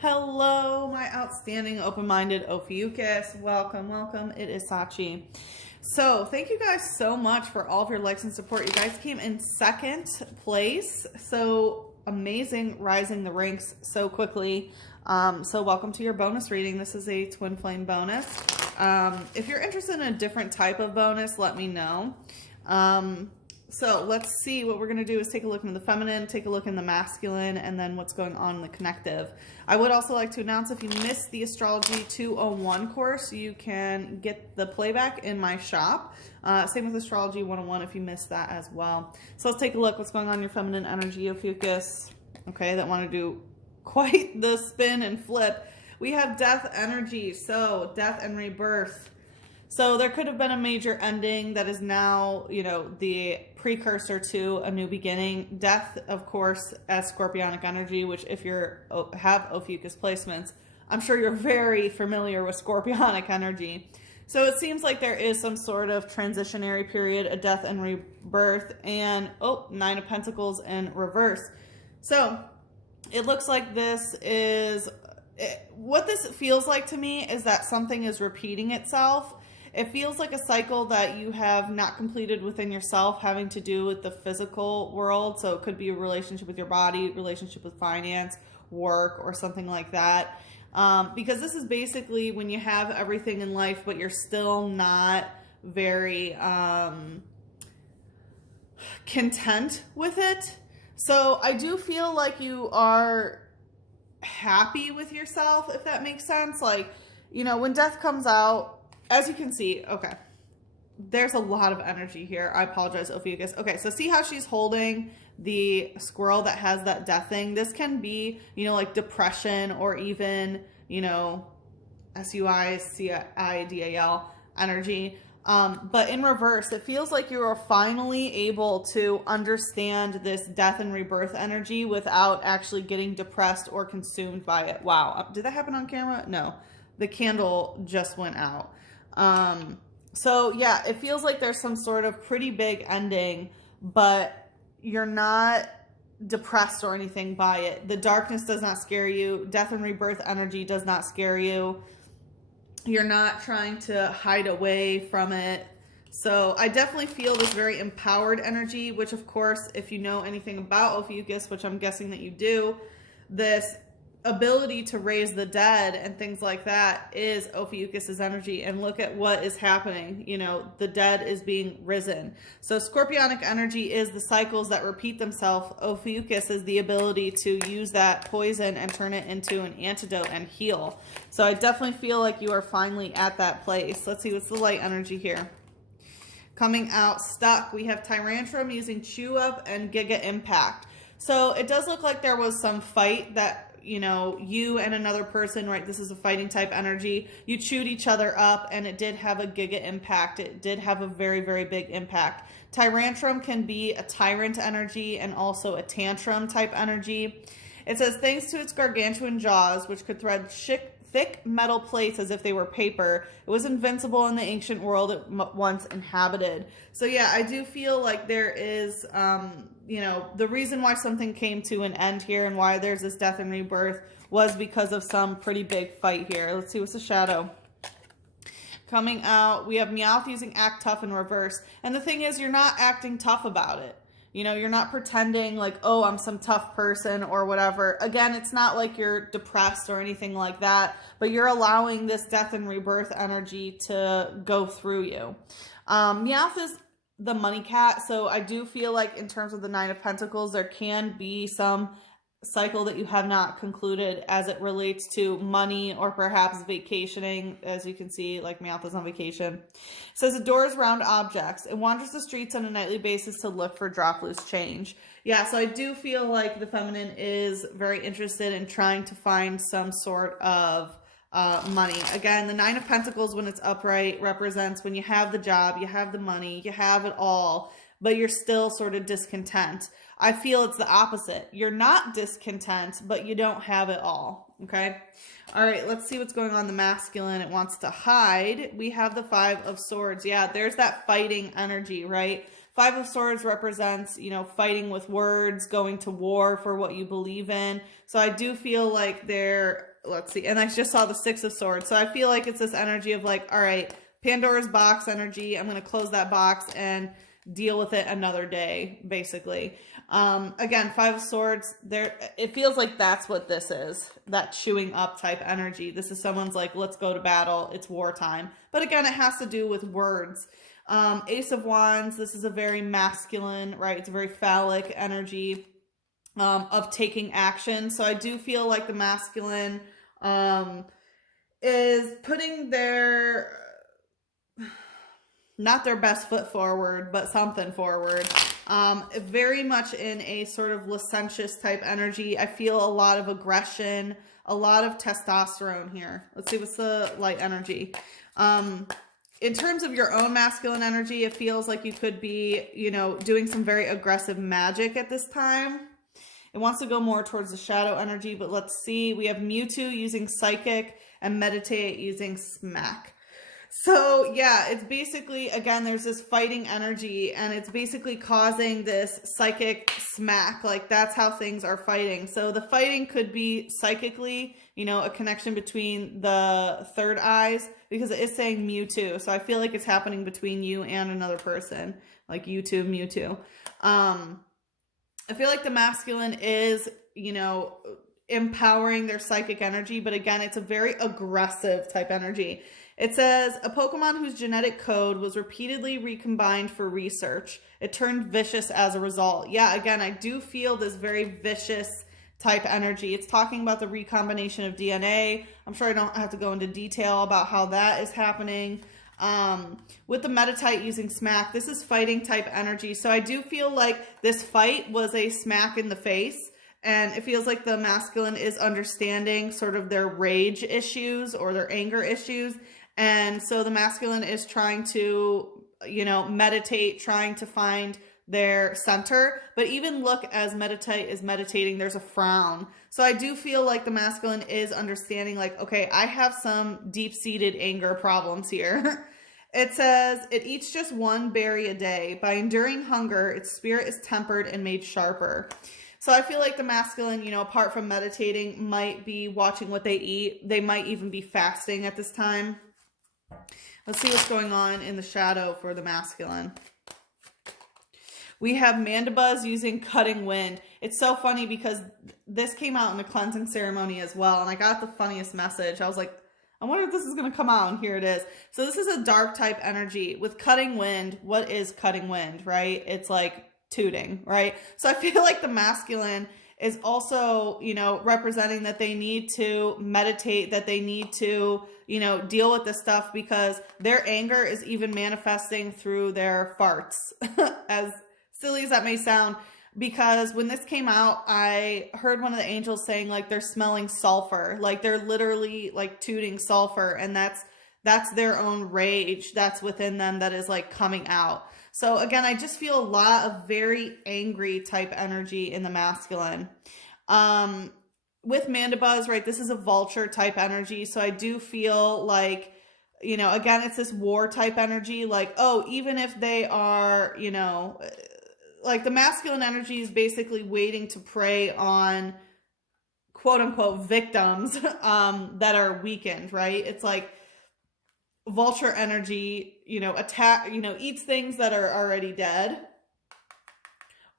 Hello, my outstanding open-minded Ophiuchus. Welcome, welcome. It is Sachi. So thank you guys so much for all of your likes and support. You guys came in second place. So amazing, rising the ranks so quickly. So welcome to your bonus reading. This is a twin flame bonus. If you're interested in a different type of bonus, let me know. So let's see. What we're going to do is take a look in the feminine, take a look in the masculine, and then what's going on in the connective. I would also like to announce, if you missed the Astrology 201 course, you can get the playback in my shop. Same with Astrology 101 if you missed that as well. So let's take a look what's going on in your feminine energy, Ophiuchus. Okay, that want to do quite the spin and flip. We have death energy, so death and rebirth. So there could have been a major ending that is now, you know, the precursor to a new beginning. Death, of course, as scorpionic energy, which if you have Ophiuchus placements, I'm sure you're very familiar with scorpionic energy. So it seems like there is some sort of transitionary period, a death and rebirth, and Nine of Pentacles in reverse. So it looks like this is, what this feels like to me is that something is repeating itself. It feels like a cycle that you have not completed within yourself, having to do with the physical world. So it could be a relationship with your body, relationship with finance, work, or something like that. Because this is basically when you have everything in life, but you're still not very content with it. So I do feel like you are happy with yourself, if that makes sense. Like, you know, when death comes out, as you can see, okay, there's a lot of energy here. I apologize, Ophiuchus. Okay, so see how she's holding the squirrel that has that death thing? This can be, you know, like depression or even, you know, SUICIDAL energy. But in reverse, it feels like you are finally able to understand this death and rebirth energy without actually getting depressed or consumed by it. Wow. Did that happen on camera? No. The candle just went out. So yeah, it feels like there's some sort of pretty big ending, but you're not depressed or anything by it. The darkness does not scare you. Death and rebirth energy does not scare you. You're not trying to hide away from it. So I definitely feel this very empowered energy, which of course, if you know anything about Ophiuchus, which I'm guessing that you do, this ability to raise the dead and things like that is Ophiuchus's energy. And look at what is happening. You know, the dead is being risen. So scorpionic energy is the cycles that repeat themselves. Ophiuchus is the ability to use that poison and turn it into an antidote and heal. So I definitely feel like you are finally at that place. Let's see, what's the light energy here? Coming out stuck, we have Tyrantrum using Chew Up and Giga Impact. So it does look like there was some fight that, you know, you and another person, right? This is a fighting type energy. You chewed each other up and it did have a giga impact. It did have a very, very big impact. Tyrantrum can be a tyrant energy and also a tantrum type energy. It says, thanks to its gargantuan jaws, which could thread thick metal plates as if they were paper, it was invincible in the ancient world it once inhabited. So yeah, I do feel like there is, you know, the reason why something came to an end here and why there's this death and rebirth was because of some pretty big fight here. Let's see, what's the shadow? Coming out, we have Meowth using Act Tough in reverse. And the thing is, you're not acting tough about it. You know, you're not pretending like, oh, I'm some tough person or whatever. Again, it's not like you're depressed or anything like that, but you're allowing this death and rebirth energy to go through you. Meowth is the money cat, so I do feel like in terms of the Nine of Pentacles, there can be some cycle that you have not concluded as it relates to money or perhaps vacationing. As you can see, like Meowth is on vacation. It says, adores round objects. It wanders the streets on a nightly basis to look for drop loose change. Yeah, so I do feel like the feminine is very interested in trying to find some sort of money. Again, the Nine of Pentacles, when it's upright, represents when you have the job, you have the money, you have it all, but you're still sort of discontent. I feel it's the opposite. You're not discontent, but you don't have it all. Okay. All right. Let's see what's going on in the masculine. It wants to hide. We have the Five of Swords. Yeah. There's that fighting energy, right? Five of Swords represents, you know, fighting with words, going to war for what you believe in. So I do feel like let's see, and I just saw the Six of Swords. So I feel like it's this energy of like, all right, Pandora's box energy. I'm going to close that box and deal with it another day, basically. Again, Five of Swords, it feels like that's what this is, that chewing up type energy. This is someone's like, let's go to battle. It's wartime. But again, it has to do with words. Ace of Wands, this is a very masculine, right? It's a very phallic energy of taking action. So I do feel like the masculine is putting not their best foot forward, but something forward. Very much in a sort of licentious type energy. I feel a lot of aggression, a lot of testosterone here. Let's see, what's the light energy? In terms of your own masculine energy, it feels like you could be, you know, doing some very aggressive magic at this time. It wants to go more towards the shadow energy, but let's see. We have Mewtwo using Psychic and Meditate using Smack. So yeah, it's basically, again, there's this fighting energy and it's basically causing this psychic smack. Like that's how things are fighting. So the fighting could be psychically, you know, a connection between the third eyes, because it is saying Mewtwo. So I feel like it's happening between you and another person, like you two, Mewtwo. I feel like the masculine is, you know, empowering their psychic energy, but again, it's a very aggressive type energy. It says, a Pokemon whose genetic code was repeatedly recombined for research. It turned vicious as a result. Yeah, again, I do feel this very vicious type energy. It's talking about the recombination of DNA. I'm sure I don't have to go into detail about how that is happening. With the Meditate using Smack, this is fighting type energy. So I do feel like this fight was a smack in the face. And it feels like the masculine is understanding sort of their rage issues or their anger issues. And so the masculine is trying to, you know, meditate, trying to find their center. But even look, as Meditate is meditating, there's a frown. So I do feel like the masculine is understanding like, okay, I have some deep-seated anger problems here. It says, it eats just one berry a day. By enduring hunger, its spirit is tempered and made sharper. So I feel like the masculine, you know, apart from meditating, might be watching what they eat. They might even be fasting at this time. Let's see what's going on in the shadow for the masculine. We have Mandibuzz using Cutting Wind. It's so funny because this came out in the cleansing ceremony as well. And I got the funniest message. I was like, I wonder if this is going to come out. And here it is. So this is a dark type energy. With Cutting Wind, what is cutting wind, right? It's like tooting, right? So I feel like the masculine is also, you know, representing that they need to meditate, that they need to, you know, deal with this stuff because their anger is even manifesting through their farts, as silly as that may sound. Because when this came out, I heard one of the angels saying like they're smelling sulfur, like they're literally like tooting sulfur, and that's their own rage that's within them that is like coming out. So again, I just feel a lot of very angry type energy in the masculine. With Mandibuzz, right, this is a vulture type energy. So I do feel like, you know, again, it's this war type energy. Like, oh, even if they are, you know, like the masculine energy is basically waiting to prey on quote unquote victims that are weakened, right? It's like vulture energy, you know, attack, you know, eats things that are already dead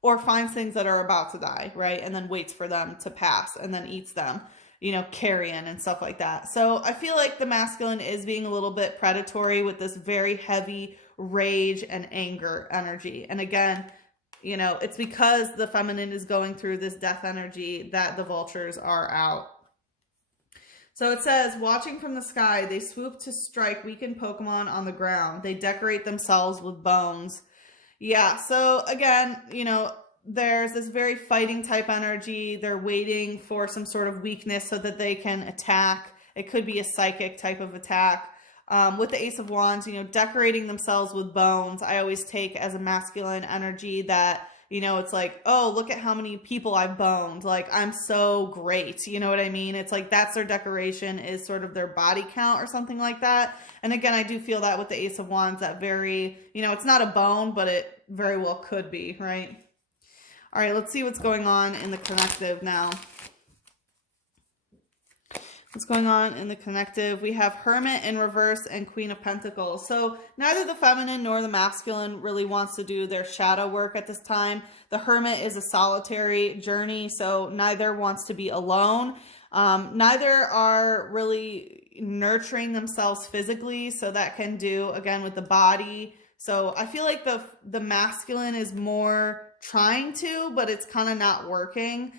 or finds things that are about to die, right? And then waits for them to pass and then eats them, you know, carrion and stuff like that. So I feel like the masculine is being a little bit predatory with this very heavy rage and anger energy. And again, you know, it's because the feminine is going through this death energy that the vultures are out. So it says, watching from the sky, they swoop to strike weakened Pokemon on the ground. They decorate themselves with bones. Yeah, so again, you know, there's this very fighting type energy. They're waiting for some sort of weakness so that they can attack. It could be a psychic type of attack. With the Ace of Wands, you know, decorating themselves with bones, I always take as a masculine energy that, you know, it's like, oh, look at how many people I've boned. Like, I'm so great. You know what I mean? It's like that's their decoration, is sort of their body count or something like that. And again, I do feel that with the Ace of Wands, that very, you know, it's not a bone, but very well could be, right? All right, let's see what's going on in the connective now. What's going on in the connective? We have Hermit in reverse and Queen of Pentacles. So neither the feminine nor the masculine really wants to do their shadow work at this time. The Hermit is a solitary journey, so neither wants to be alone. Neither are really nurturing themselves physically, so that can do, again, with the body. So I feel like the masculine is more trying to, but it's kind of not working.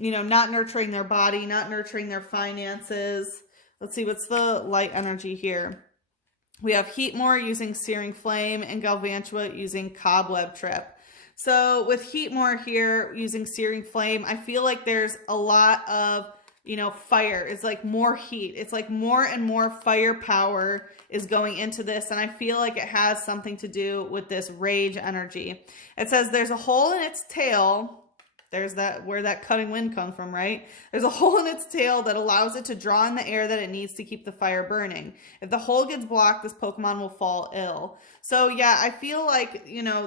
You know, not nurturing their body, not nurturing their finances. Let's see, what's the light energy here? We have Heatmore using Searing Flame and Galvantua using Cobweb Trip. So with Heatmore here using Searing Flame, I feel like there's a lot of, you know, fire. It's like more heat. It's like more and more firepower is going into this. And I feel like it has something to do with this rage energy. It says there's a hole in its tail. There's that, where that cutting wind comes from, right? There's a hole in its tail that allows it to draw in the air that it needs to keep the fire burning. If the hole gets blocked, this Pokemon will fall ill. So yeah, I feel like, you know,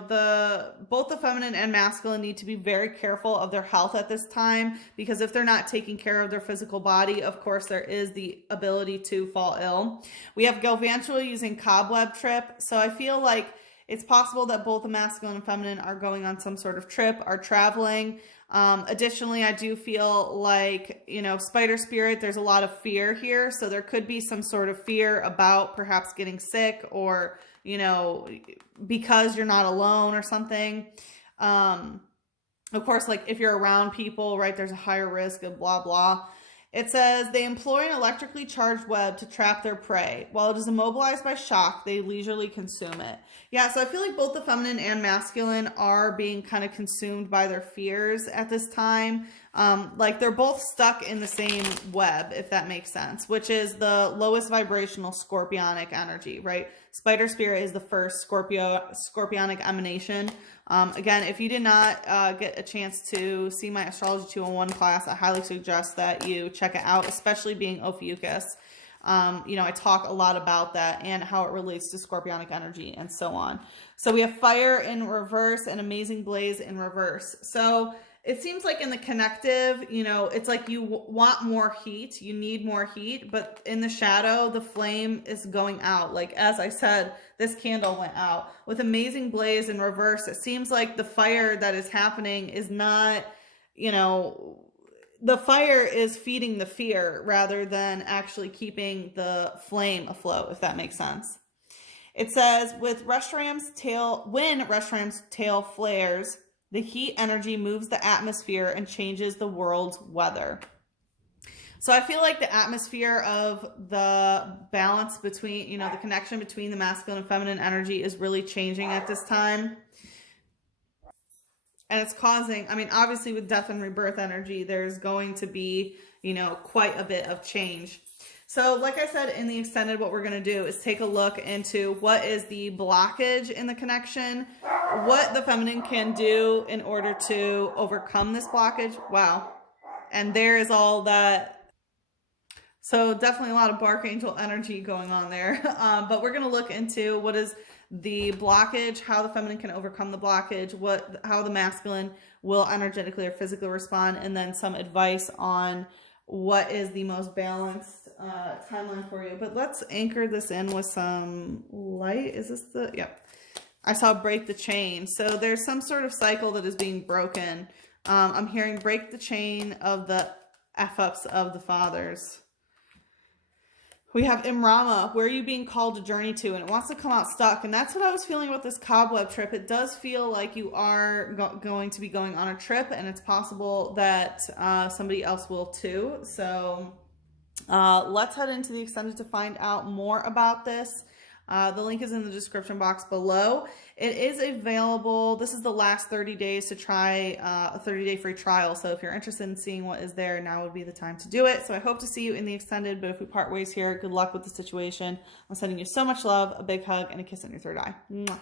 both the feminine and masculine need to be very careful of their health at this time, because if they're not taking care of their physical body, of course, there is the ability to fall ill. We have Galvantua using Cobweb Trip. So I feel like it's possible that both the masculine and feminine are going on some sort of trip, are traveling. Additionally, I do feel like, you know, spider spirit, there's a lot of fear here. So there could be some sort of fear about perhaps getting sick, or, you know, because you're not alone or something. Of course, like if you're around people, right, there's a higher risk of blah, blah. It says they employ an electrically charged web to trap their prey. While it is immobilized by shock, they leisurely consume it. Yeah, so I feel like both the feminine and masculine are being kind of consumed by their fears at this time. Like they're both stuck in the same web, if that makes sense, which is the lowest vibrational scorpionic energy, right? Spider spirit is the first scorpionic emanation. Again, if you did not get a chance to see my Astrology 201 class, I highly suggest that you check it out, especially being Ophiuchus. You know, I talk a lot about that and how it relates to scorpionic energy and so on. So we have Fire in reverse and Amazing Blaze in reverse. So it seems like in the connective, you know, it's like you want more heat, you need more heat, but in the shadow, the flame is going out. Like, as I said, this candle went out. With Amazing Blaze in reverse, it seems like the fire that is happening is not, you know, the fire is feeding the fear rather than actually keeping the flame afloat, if that makes sense. It says, with Reshram's tail, when Reshram's tail flares, the heat energy moves the atmosphere and changes the world's weather. So I feel like the atmosphere of the balance between, you know, the connection between the masculine and feminine energy is really changing at this time. And it's causing, I mean, obviously with death and rebirth energy, there's going to be, you know, quite a bit of change. So like I said, in the extended, what we're going to do is take a look into what is the blockage in the connection, what the feminine can do in order to overcome this blockage. Wow. And there is all that. So definitely a lot of bark angel energy going on there. But we're going to look into what is the blockage, how the feminine can overcome the blockage, how the masculine will energetically or physically respond, and then some advice on what is the most balanced timeline for you. But let's anchor this in with some light. Is this the, yep. I saw break the chain. So there's some sort of cycle that is being broken. I'm hearing break the chain of the F-ups of the fathers. We have Imrama, where are you being called to journey to? And it wants to come out stuck. And that's what I was feeling with this cobweb trip. It does feel like you are going to be going on a trip, and it's possible that somebody else will too. So let's head into the extended to find out more about this. The link is in the description box below. It is available. This is the last 30 days to try a 30-day free trial. So if you're interested in seeing what is there, now would be the time to do it. So I hope to see you in the extended, but if we part ways here, good luck with the situation. I'm sending you so much love, a big hug, and a kiss on your third eye. Mwah.